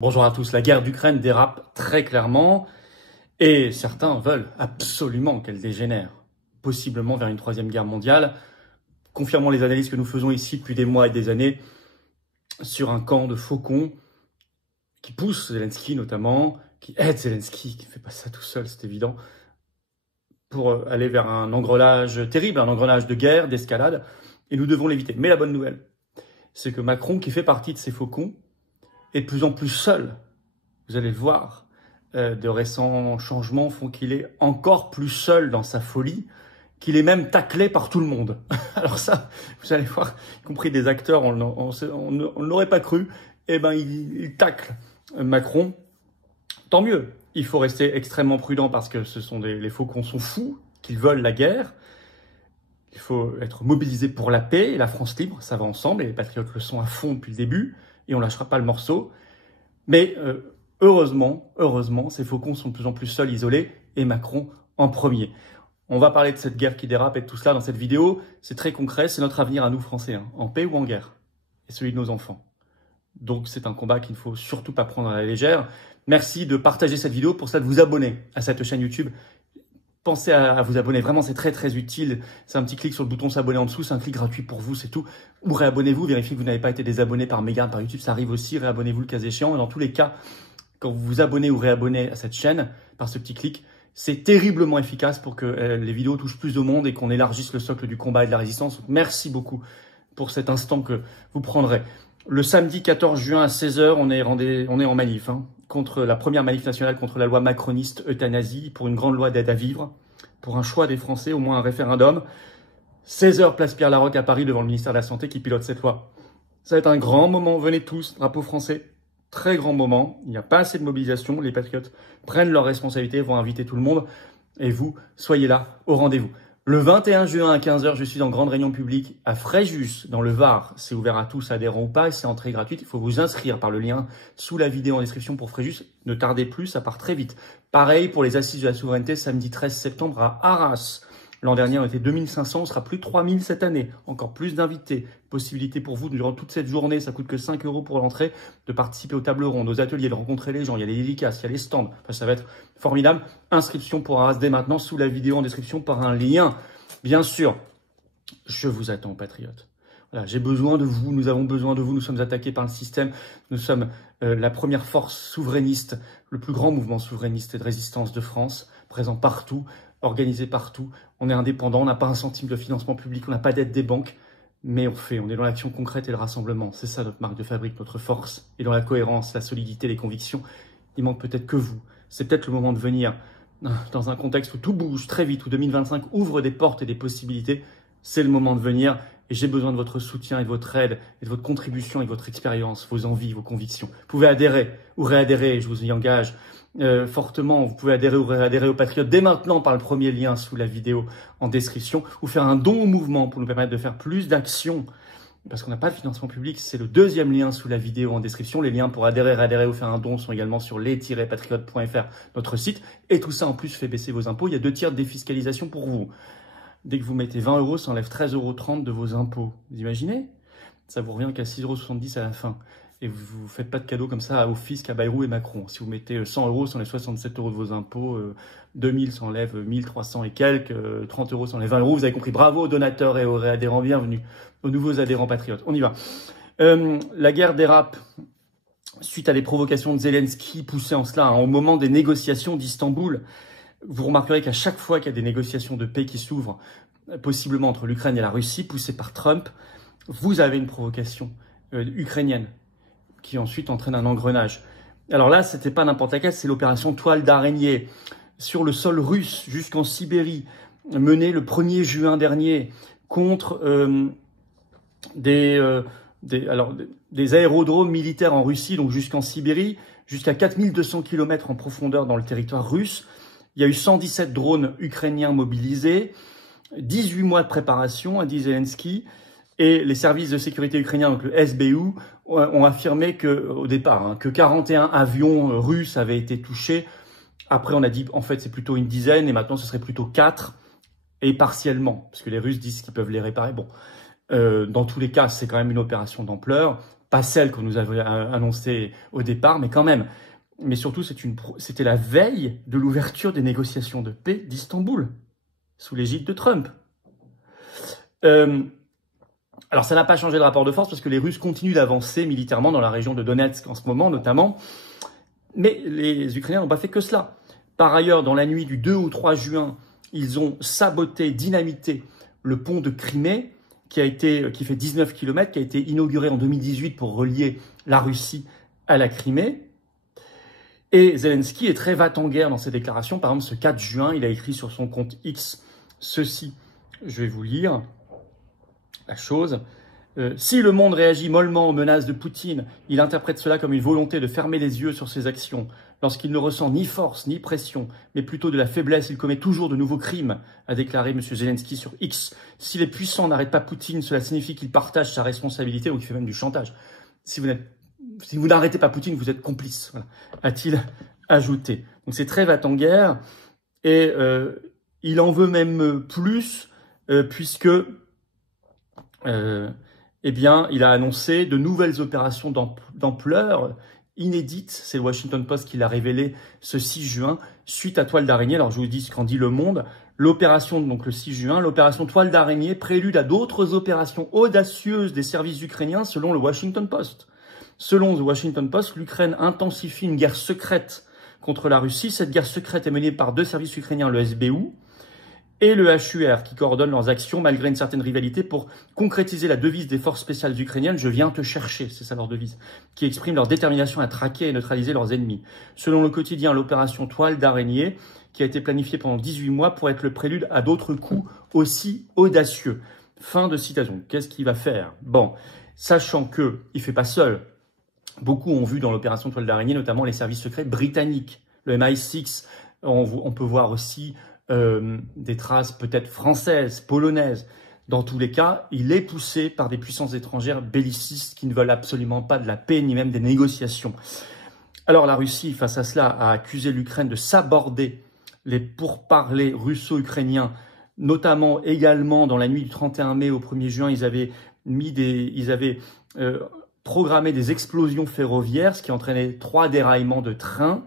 Bonjour à tous, la guerre d'Ukraine dérape très clairement et certains veulent absolument qu'elle dégénère, possiblement vers une troisième guerre mondiale, confirmant les analyses que nous faisons ici depuis des mois et des années sur un camp de faucons qui pousse Zelensky notamment, qui aide Zelensky, qui ne fait pas ça tout seul, c'est évident, pour aller vers un engrenage terrible, un engrenage de guerre, d'escalade, et nous devons l'éviter. Mais la bonne nouvelle, c'est que Macron, qui fait partie de ces faucons, est de plus en plus seul. Vous allez le voir. De récents changements font qu'il est encore plus seul dans sa folie, qu'il est même taclé par tout le monde. Alors ça, vous allez voir, y compris des acteurs, on ne l'aurait pas cru, eh ben il tacle Macron. Tant mieux. Il faut rester extrêmement prudent parce que les faucons sont fous, qu'ils veulent la guerre. Il faut être mobilisé pour la paix et la France libre, ça va ensemble, et les patriotes le sont à fond depuis le début, et on lâchera pas le morceau. Mais heureusement, ces faucons sont de plus en plus seuls, isolés, et Macron en premier. On va parler de cette guerre qui dérape et de tout cela dans cette vidéo. C'est très concret, c'est notre avenir à nous Français, hein, en paix ou en guerre, et celui de nos enfants. Donc c'est un combat qu'il ne faut surtout pas prendre à la légère. Merci de partager cette vidéo, pour ça de vous abonner à cette chaîne YouTube. Pensez à vous abonner, vraiment c'est très très utile. C'est un petit clic sur le bouton s'abonner en dessous, c'est un clic gratuit pour vous, c'est tout. Ou réabonnez-vous, vérifiez que vous n'avez pas été désabonné par Mégarde, par YouTube, ça arrive aussi, réabonnez-vous le cas échéant. Et dans tous les cas, quand vous vous abonnez ou réabonnez à cette chaîne, par ce petit clic, c'est terriblement efficace pour que les vidéos touchent plus de monde et qu'on élargisse le socle du combat et de la résistance. Donc, merci beaucoup pour cet instant que vous prendrez. Le samedi 14 juin à 16h, on est en manif, hein, contre la première manif nationale contre la loi macroniste euthanasie, pour une grande loi d'aide à vivre, pour un choix des Français, au moins un référendum. 16h, place Pierre-Laroque à Paris, devant le ministère de la Santé qui pilote cette loi. Ça va être un grand moment, venez tous, drapeau français, très grand moment. Il n'y a pas assez de mobilisation, les patriotes prennent leurs responsabilités, vont inviter tout le monde, et vous, soyez là, au rendez-vous. Le 21 juin à 15h, je suis en grande réunion publique à Fréjus, dans le Var. C'est ouvert à tous, adhérents ou pas, c'est entrée gratuite. Il faut vous inscrire par le lien sous la vidéo en description pour Fréjus. Ne tardez plus, ça part très vite. Pareil pour les assises de la souveraineté, samedi 13 septembre à Arras. L'an dernier, on était 2500, on sera plus de 3000 cette année. Encore plus d'invités. Possibilité pour vous, durant toute cette journée, ça coûte que 5 € pour l'entrée, de participer aux tables rondes, aux ateliers, de rencontrer les gens. Il y a les dédicaces, il y a les stands. Enfin, ça va être formidable. Inscription pour Arras dès maintenant, sous la vidéo en description par un lien. Bien sûr, je vous attends, patriotes. Voilà, j'ai besoin de vous, nous avons besoin de vous, nous sommes attaqués par le système, nous sommes la première force souverainiste, le plus grand mouvement souverainiste et de résistance de France, présent partout, organisé partout. On est indépendant, on n'a pas un centime de financement public, on n'a pas d'aide des banques, mais on est dans l'action concrète et le rassemblement. C'est ça notre marque de fabrique, notre force, et dans la cohérence, la solidité, les convictions. Il manque peut-être que vous. C'est peut-être le moment de venir dans un contexte où tout bouge très vite, où 2025 ouvre des portes et des possibilités. C'est le moment de venir, et j'ai besoin de votre soutien et de votre aide, et de votre contribution et de votre expérience, vos envies, vos convictions. Vous pouvez adhérer ou réadhérer, je vous y engage fortement. Vous pouvez adhérer ou réadhérer aux Patriotes dès maintenant par le premier lien sous la vidéo en description, ou faire un don au mouvement pour nous permettre de faire plus d'actions, parce qu'on n'a pas de financement public. C'est le deuxième lien sous la vidéo en description. Les liens pour adhérer, réadhérer ou faire un don sont également sur les-patriotes.fr, notre site. Et tout ça, en plus, fait baisser vos impôts. Il y a 2 tiers de défiscalisation pour vous. Dès que vous mettez 20 €, ça enlève 13,30 € de vos impôts. Vous imaginez? Ça vous revient qu'à 6,70 € à la fin. Et vous ne faites pas de cadeaux comme ça au fisc, à Bayrou et Macron. Si vous mettez 100 €, ça enlève 67 € de vos impôts. 2000, ça enlève 1300 et quelques. 30 €, ça enlève 20 €. Vous avez compris. Bravo aux donateurs et aux réadhérents. Bienvenue aux nouveaux adhérents patriotes. On y va. La guerre dérape suite à des provocations de Zelensky poussées en cela, hein, au moment des négociations d'Istanbul. Vous remarquerez qu'à chaque fois qu'il y a des négociations de paix qui s'ouvrent, possiblement entre l'Ukraine et la Russie, poussées par Trump, vous avez une provocation ukrainienne qui ensuite entraîne un engrenage. Alors là, c'était pas n'importe laquelle, c'est l'opération Toile d'araignée sur le sol russe jusqu'en Sibérie, menée le 1er juin dernier contre des aérodromes militaires en Russie, donc jusqu'en Sibérie, jusqu'à 4200 km en profondeur dans le territoire russe. Il y a eu 117 drones ukrainiens mobilisés, 18 mois de préparation, a dit Zelensky, et les services de sécurité ukrainiens, donc le SBU, ont affirmé au départ, que 41 avions russes avaient été touchés. Après, on a dit, en fait, c'est plutôt une dizaine, et maintenant, ce serait plutôt 4, et partiellement, parce que les Russes disent qu'ils peuvent les réparer. Bon, dans tous les cas, c'est quand même une opération d'ampleur. pas celle qu'on nous avait annoncée au départ, mais quand même. Mais surtout, c'était la veille de l'ouverture des négociations de paix d'Istanbul, sous l'égide de Trump. Alors, ça n'a pas changé le rapport de force parce que les Russes continuent d'avancer militairement dans la région de Donetsk en ce moment, notamment. Mais les Ukrainiens n'ont pas fait que cela. Par ailleurs, dans la nuit du 2 au 3 juin, ils ont saboté, dynamité le pont de Crimée, qui fait 19 km, qui a été inauguré en 2018 pour relier la Russie à la Crimée. Et Zelensky est très va-t-en-guerre dans ses déclarations. Par exemple, ce 4 juin, il a écrit sur son compte X ceci. Je vais vous lire la chose. Si le monde réagit mollement aux menaces de Poutine, il interprète cela comme une volonté de fermer les yeux sur ses actions. Lorsqu'il ne ressent ni force ni pression, mais plutôt de la faiblesse, il commet toujours de nouveaux crimes, a déclaré M. Zelensky sur X. Si les puissants n'arrêtent pas Poutine, cela signifie qu'ils partagent sa responsabilité, donc il fait même du chantage. Si vous n'arrêtez pas Poutine, vous êtes complice, voilà, a-t-il ajouté. Donc c'est très va-t-en-guerre, et il en veut même plus, puisque eh bien, il a annoncé de nouvelles opérations d'ampleur inédite. C'est le Washington Post qui l'a révélé ce 6 juin, suite à Toile d'araignée. Alors, je vous dis ce qu'en dit Le Monde. L'opération, donc le 6 juin, l'opération Toile d'araignée prélude à d'autres opérations audacieuses des services ukrainiens, selon le Washington Post. Selon le Washington Post, l'Ukraine intensifie une guerre secrète contre la Russie. Cette guerre secrète est menée par deux services ukrainiens, le SBU et le HUR, qui coordonnent leurs actions malgré une certaine rivalité pour concrétiser la devise des forces spéciales ukrainiennes « Je viens te chercher », c'est ça leur devise, qui exprime leur détermination à traquer et neutraliser leurs ennemis. Selon le quotidien, l'opération Toile d'araignée, qui a été planifiée pendant 18 mois, pourrait être le prélude à d'autres coups aussi audacieux. Fin de citation. Qu'est-ce qu'il va faire? Bon, sachant qu'il ne fait pas seul. Beaucoup ont vu dans l'opération Toile d'araignée, notamment les services secrets britanniques, le MI6. On peut voir aussi des traces peut-être françaises, polonaises. Dans tous les cas, il est poussé par des puissances étrangères bellicistes qui ne veulent absolument pas de la paix ni même des négociations. Alors la Russie, face à cela, a accusé l'Ukraine de saborder les pourparlers russo-ukrainiens, notamment également dans la nuit du 31 mai au 1er juin, ils avaient programmé des explosions ferroviaires, ce qui entraînait 3 déraillements de trains.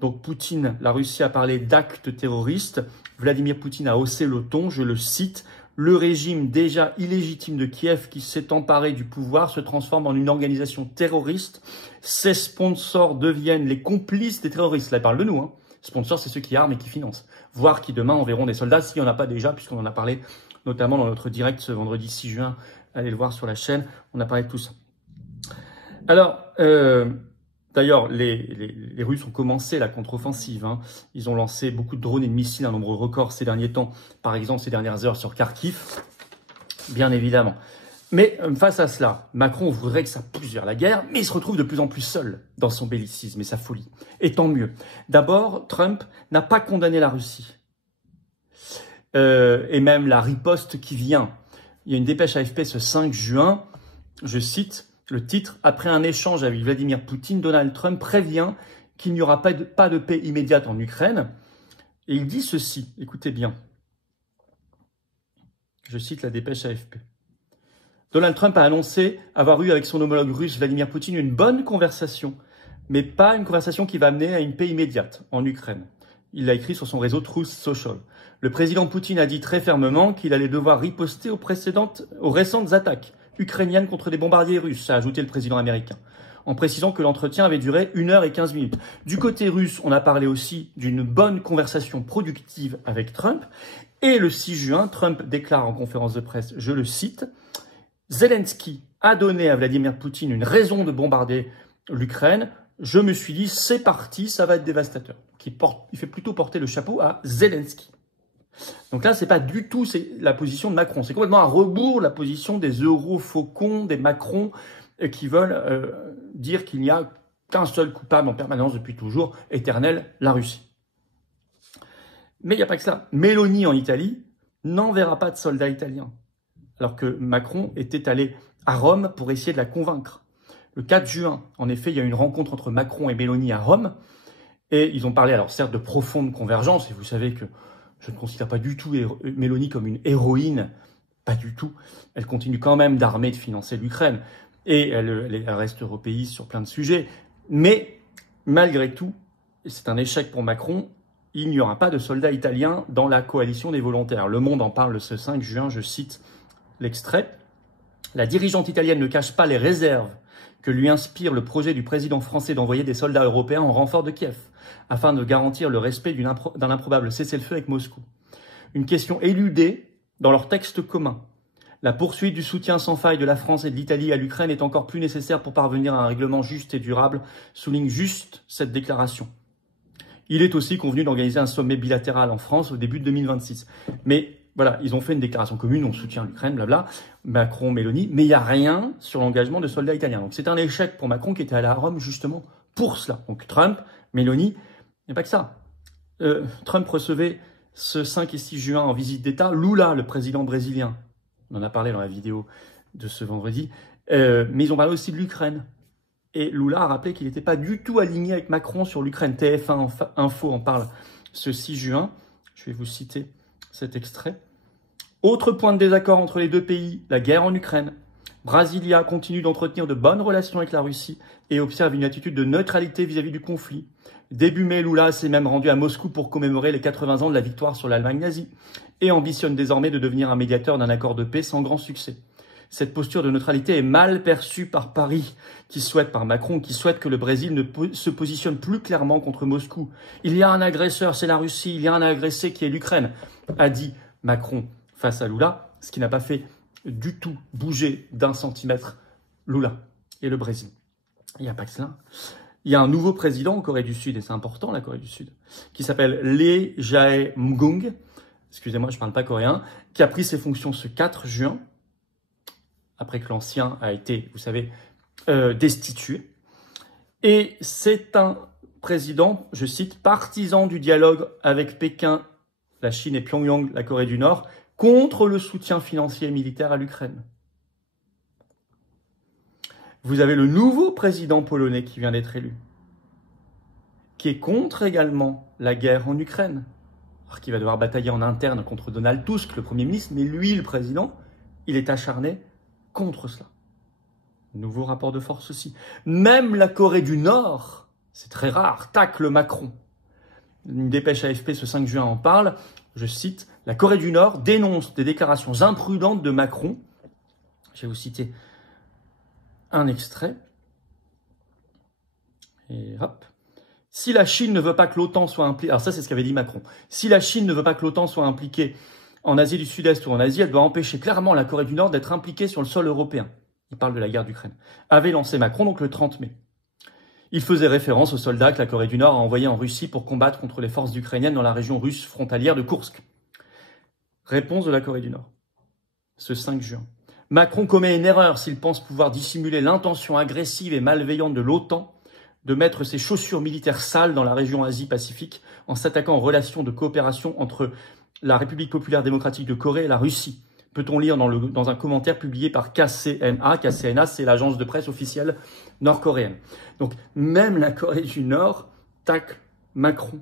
Donc Poutine, la Russie a parlé d'actes terroristes. Vladimir Poutine a haussé le ton, je le cite. Le régime déjà illégitime de Kiev qui s'est emparé du pouvoir se transforme en une organisation terroriste. Ses sponsors deviennent les complices des terroristes. Là, il parle de nous. Hein. Sponsors, c'est ceux qui arment et qui financent. Voire qui demain enverront des soldats, s'il n'y en a pas déjà, puisqu'on en a parlé notamment dans notre direct ce vendredi 6 juin. Allez le voir sur la chaîne, on a parlé de tout ça. Alors, d'ailleurs, les Russes ont commencé la contre-offensive. Hein. Ils ont lancé beaucoup de drones et de missiles, un nombre record ces derniers temps. Par exemple, ces dernières heures sur Kharkiv, bien évidemment. Mais face à cela, Macron voudrait que ça pousse vers la guerre, mais il se retrouve de plus en plus seul dans son bellicisme et sa folie. Et tant mieux. D'abord, Trump n'a pas condamné la Russie. Et même la riposte qui vient. Il y a une dépêche AFP ce 5 juin, je cite, le titre « Après un échange avec Vladimir Poutine, Donald Trump prévient qu'il n'y aura pas de paix immédiate en Ukraine. » Et il dit ceci, écoutez bien. Je cite la dépêche AFP. Donald Trump a annoncé avoir eu avec son homologue russe Vladimir Poutine une bonne conversation, mais pas une conversation qui va amener à une paix immédiate en Ukraine. Il l'a écrit sur son réseau Truth Social. Le président Poutine a dit très fermement qu'il allait devoir riposter aux récentes attaques ukrainienne contre des bombardiers russes, a ajouté le président américain, en précisant que l'entretien avait duré 1 heure et 15 minutes. Du côté russe, on a parlé aussi d'une bonne conversation productive avec Trump. Et le 6 juin, Trump déclare en conférence de presse, je le cite, « Zelensky a donné à Vladimir Poutine une raison de bombarder l'Ukraine. Je me suis dit, c'est parti, ça va être dévastateur. » Il fait plutôt porter le chapeau à Zelensky. Donc là, c'est pas du tout la position de Macron. C'est complètement à rebours la position des eurofaucons, des Macron, qui veulent dire qu'il n'y a qu'un seul coupable en permanence depuis toujours, éternel, la Russie. Mais il n'y a pas que cela. Meloni en Italie n'enverra pas de soldats italiens, alors que Macron était allé à Rome pour essayer de la convaincre. Le 4 juin, en effet, il y a eu une rencontre entre Macron et Meloni à Rome, et ils ont parlé, alors certes, de profonde convergence, et vous savez que je ne considère pas du tout Meloni comme une héroïne, pas du tout. Elle continue quand même d'armer, de financer l'Ukraine. et elle reste européiste sur plein de sujets. Mais malgré tout, c'est un échec pour Macron, il n'y aura pas de soldats italiens dans la coalition des volontaires. Le Monde en parle ce 5 juin, je cite l'extrait. La dirigeante italienne ne cache pas les réserves que lui inspire le projet du président français d'envoyer des soldats européens en renfort de Kiev, afin de garantir le respect d'un improbable cessez-le-feu avec Moscou. Une question éludée dans leur texte commun. La poursuite du soutien sans faille de la France et de l'Italie à l'Ukraine est encore plus nécessaire pour parvenir à un règlement juste et durable, souligne juste cette déclaration. Il est aussi convenu d'organiser un sommet bilatéral en France au début de 2026. Mais voilà, ils ont fait une déclaration commune, on soutient l'Ukraine, blabla, Macron, Meloni, mais il n'y a rien sur l'engagement de soldats italiens. Donc c'est un échec pour Macron qui était allé à Rome justement pour cela. Donc Trump, Meloni, il n'y a pas que ça. Trump recevait ce 5 et 6 juin en visite d'État Lula, le président brésilien. On en a parlé dans la vidéo de ce vendredi. Mais ils ont parlé aussi de l'Ukraine. Et Lula a rappelé qu'il n'était pas du tout aligné avec Macron sur l'Ukraine. TF1 Info en parle ce 6 juin. Je vais vous citer cet extrait. Autre point de désaccord entre les deux pays, la guerre en Ukraine. Brasilia continue d'entretenir de bonnes relations avec la Russie et observe une attitude de neutralité vis-à-vis du conflit. Début mai, Lula s'est même rendu à Moscou pour commémorer les 80 ans de la victoire sur l'Allemagne nazie et ambitionne désormais de devenir un médiateur d'un accord de paix sans grand succès. Cette posture de neutralité est mal perçue par Paris, par Macron, qui souhaite que le Brésil ne se positionne plus clairement contre Moscou. Il y a un agresseur, c'est la Russie, il y a un agressé qui est l'Ukraine, a dit Macron face à Lula, ce qui n'a pas fait du tout bouger d'un centimètre Lula et le Brésil. Il n'y a pas que cela. Il y a un nouveau président en Corée du Sud, et c'est important la Corée du Sud, qui s'appelle Lee Jae-myung, excusez-moi, je ne parle pas coréen, qui a pris ses fonctions ce 4 juin, après que l'ancien a été, vous savez, destitué. Et c'est un président, je cite, partisan du dialogue avec Pékin, la Chine et Pyongyang, la Corée du Nord, contre le soutien financier et militaire à l'Ukraine. Vous avez le nouveau président polonais qui vient d'être élu, qui est contre également la guerre en Ukraine, alors qu'il va devoir batailler en interne contre Donald Tusk, le Premier ministre, mais lui, le président, il est acharné contre cela. Nouveau rapport de force aussi. Même la Corée du Nord, c'est très rare, tacle Macron. Une dépêche AFP ce 5 juin en parle, je cite, « La Corée du Nord dénonce des déclarations imprudentes de Macron. » Je vais vous citer un extrait. Et hop. « Si la Chine ne veut pas que l'OTAN soit impliquée... » Alors ça, c'est ce qu'avait dit Macron. « Si la Chine ne veut pas que l'OTAN soit impliquée en Asie du Sud-Est ou en Asie, elle doit empêcher clairement la Corée du Nord d'être impliquée sur le sol européen. » Il parle de la guerre d'Ukraine. Avait lancé Macron donc le 30 mai. Il faisait référence aux soldats que la Corée du Nord a envoyés en Russie pour combattre contre les forces ukrainiennes dans la région russe frontalière de Koursk. Réponse de la Corée du Nord. Ce 5 juin. Macron commet une erreur s'il pense pouvoir dissimuler l'intention agressive et malveillante de l'OTAN de mettre ses chaussures militaires sales dans la région Asie-Pacifique en s'attaquant aux relations de coopération entre la République populaire démocratique de Corée et la Russie. Peut-on lire dans un commentaire publié par KCNA. KCNA, c'est l'agence de presse officielle nord-coréenne. Donc, même la Corée du Nord tacle Macron.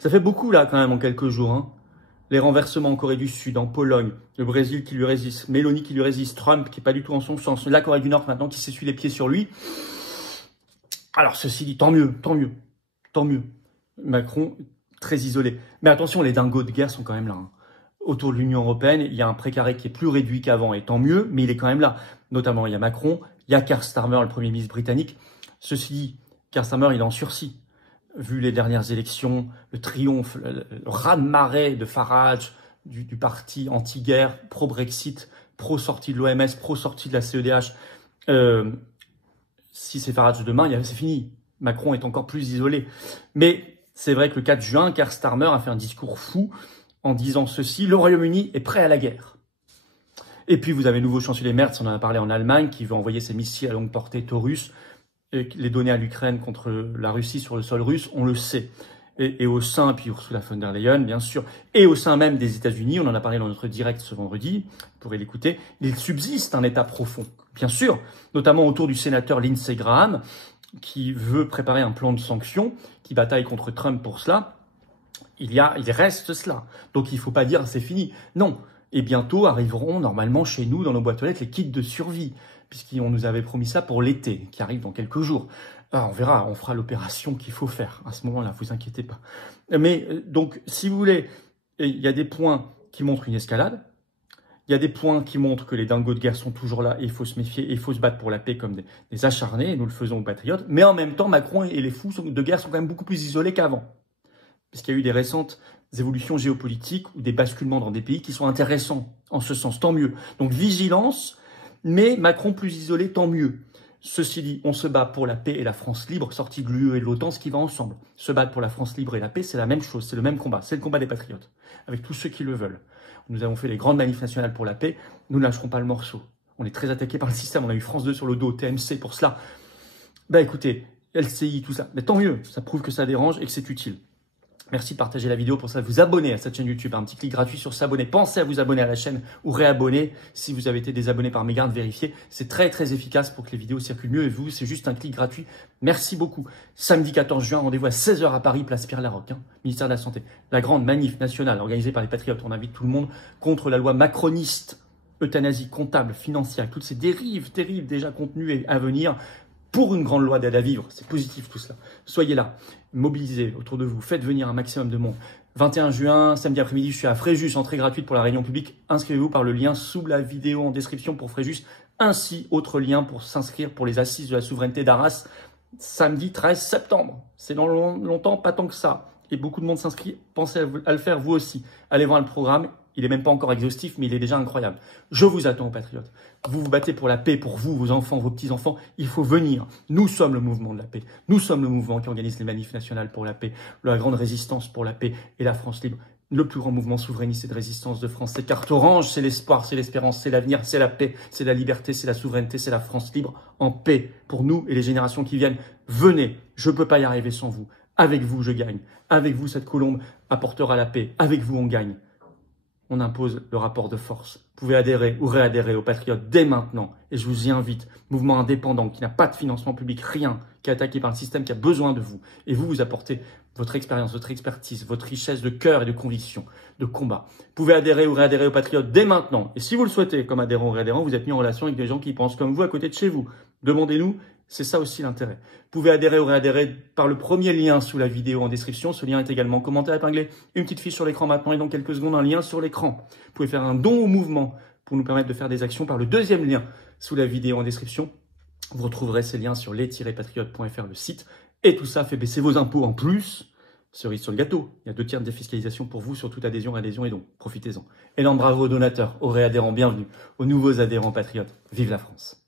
Ça fait beaucoup, là, quand même, en quelques jours. Hein. Les renversements en Corée du Sud, en Pologne, le Brésil qui lui résiste, Meloni qui lui résiste, Trump qui n'est pas du tout en son sens, la Corée du Nord maintenant qui s'essuie les pieds sur lui. Alors, ceci dit, tant mieux, tant mieux, tant mieux. Macron, très isolé. Mais attention, les dingos de guerre sont quand même là. Hein. Autour de l'Union européenne, il y a un précaré qui est plus réduit qu'avant, et tant mieux, mais il est quand même là. Notamment, il y a Macron, il y a Keir Starmer, le Premier ministre britannique. Ceci dit, Keir Starmer, il est en sursis. Vu les dernières élections, le triomphe, le raz-de-marée de Farage, du parti anti-guerre, pro-Brexit, pro-sortie de l'OMS, pro-sortie de la CEDH. Si c'est Farage demain, c'est fini. Macron est encore plus isolé. Mais c'est vrai que le 4 juin, Keir Starmer a fait un discours fou en disant ceci, le Royaume-Uni est prêt à la guerre. Et puis vous avez le nouveau chancelier Merz, on en a parlé en Allemagne, qui veut envoyer ses missiles à longue portée Taurus, et les donner à l'Ukraine contre la Russie sur le sol russe, on le sait. Et au sein, puis Ursula von der Leyen, bien sûr, et au sein même des États-Unis, on en a parlé dans notre direct ce vendredi, vous pourrez l'écouter, il subsiste un État profond, bien sûr, notamment autour du sénateur Lindsey Graham, qui veut préparer un plan de sanctions, qui bataille contre Trump pour cela. Il reste cela. Donc il ne faut pas dire c'est fini. Non. Et bientôt arriveront normalement chez nous, dans nos boîtes aux lettres, les kits de survie. puisqu'on nous avait promis ça pour l'été, qui arrive dans quelques jours. Alors, on verra, on fera l'opération qu'il faut faire à ce moment-là, vous inquiétez pas. Mais donc, si vous voulez, il y a des points qui montrent une escalade, il y a des points qui montrent que les dingos de guerre sont toujours là et il faut se méfier et il faut se battre pour la paix comme des acharnés, et nous le faisons aux patriotes. Mais en même temps, Macron et les fous de guerre sont quand même beaucoup plus isolés qu'avant. Puisqu'il y a eu des récentes évolutions géopolitiques ou des basculements dans des pays qui sont intéressants en ce sens, tant mieux. Donc vigilance, mais Macron plus isolé, tant mieux. Ceci dit, on se bat pour la paix et la France libre, sortie de l'UE et de l'OTAN, ce qui va ensemble. Se battre pour la France libre et la paix, c'est la même chose, c'est le même combat, c'est le combat des patriotes, avec tous ceux qui le veulent. Nous avons fait les grandes manifs nationales pour la paix, nous ne lâcherons pas le morceau. On est très attaqué par le système, on a eu France 2 sur le dos, TMC pour cela. Bah écoutez, LCI, tout ça, mais tant mieux, ça prouve que ça dérange et que c'est utile. Merci de partager la vidéo, pour ça vous abonner à cette chaîne YouTube, un petit clic gratuit sur s'abonner. Pensez à vous abonner à la chaîne ou réabonner si vous avez été désabonné par mégarde, vérifiez. C'est très très efficace pour que les vidéos circulent mieux et vous, c'est juste un clic gratuit. Merci beaucoup. Samedi 14 juin, rendez-vous à 16 h à Paris, place Pierre-Laroque, ministère de la Santé. La grande manif nationale organisée par les patriotes. On invite tout le monde contre la loi macroniste, euthanasie comptable, financière, toutes ces dérives terribles déjà contenues et à venir. Pour une grande loi d'aide à vivre, c'est positif tout cela. Soyez là, mobilisez autour de vous, faites venir un maximum de monde. 21 juin, samedi après-midi, je suis à Fréjus, entrée gratuite pour la réunion publique. Inscrivez-vous par le lien sous la vidéo en description pour Fréjus. Ainsi, autre lien pour s'inscrire pour les assises de la souveraineté d'Arras, samedi 13 septembre. C'est dans longtemps, pas tant que ça. Et beaucoup de monde s'inscrit, pensez à le faire vous aussi. Allez voir le programme. Il n'est même pas encore exhaustif, mais il est déjà incroyable. Je vous attends, aux patriotes. Vous vous battez pour la paix, pour vous, vos enfants, vos petits-enfants. Il faut venir. Nous sommes le mouvement de la paix. Nous sommes le mouvement qui organise les manifs nationales pour la paix, la grande résistance pour la paix et la France libre. Le plus grand mouvement souverainiste et de résistance de France. Cette carte orange, c'est l'espoir, c'est l'espérance, c'est l'avenir, c'est la paix, c'est la liberté, c'est la souveraineté, c'est la France libre en paix pour nous et les générations qui viennent. Venez, je ne peux pas y arriver sans vous. Avec vous, je gagne. Avec vous, cette colombe apportera la paix. Avec vous, on gagne. On impose le rapport de force. Vous pouvez adhérer ou réadhérer aux Patriotes dès maintenant. Et je vous y invite. Mouvement indépendant qui n'a pas de financement public, rien, qui est attaqué par le système, qui a besoin de vous. Et vous, vous apportez votre expérience, votre expertise, votre richesse de cœur et de conviction, de combat. Vous pouvez adhérer ou réadhérer aux Patriotes dès maintenant. Et si vous le souhaitez, comme adhérent ou réadhérent, vous êtes mis en relation avec des gens qui pensent comme vous à côté de chez vous. Demandez-nous. C'est ça aussi l'intérêt. Vous pouvez adhérer ou réadhérer par le premier lien sous la vidéo en description. Ce lien est également commenté, épinglé. Une petite fiche sur l'écran maintenant et dans quelques secondes, un lien sur l'écran. Vous pouvez faire un don au mouvement pour nous permettre de faire des actions par le deuxième lien sous la vidéo en description. Vous retrouverez ces liens sur les-patriotes.fr, le site. Et tout ça fait baisser vos impôts en plus. Cerise sur le gâteau. Il y a 2 tiers de défiscalisation pour vous sur toute adhésion et donc profitez-en. Énorme bravo aux donateurs, aux réadhérents, bienvenue. Aux nouveaux adhérents patriotes. Vive la France.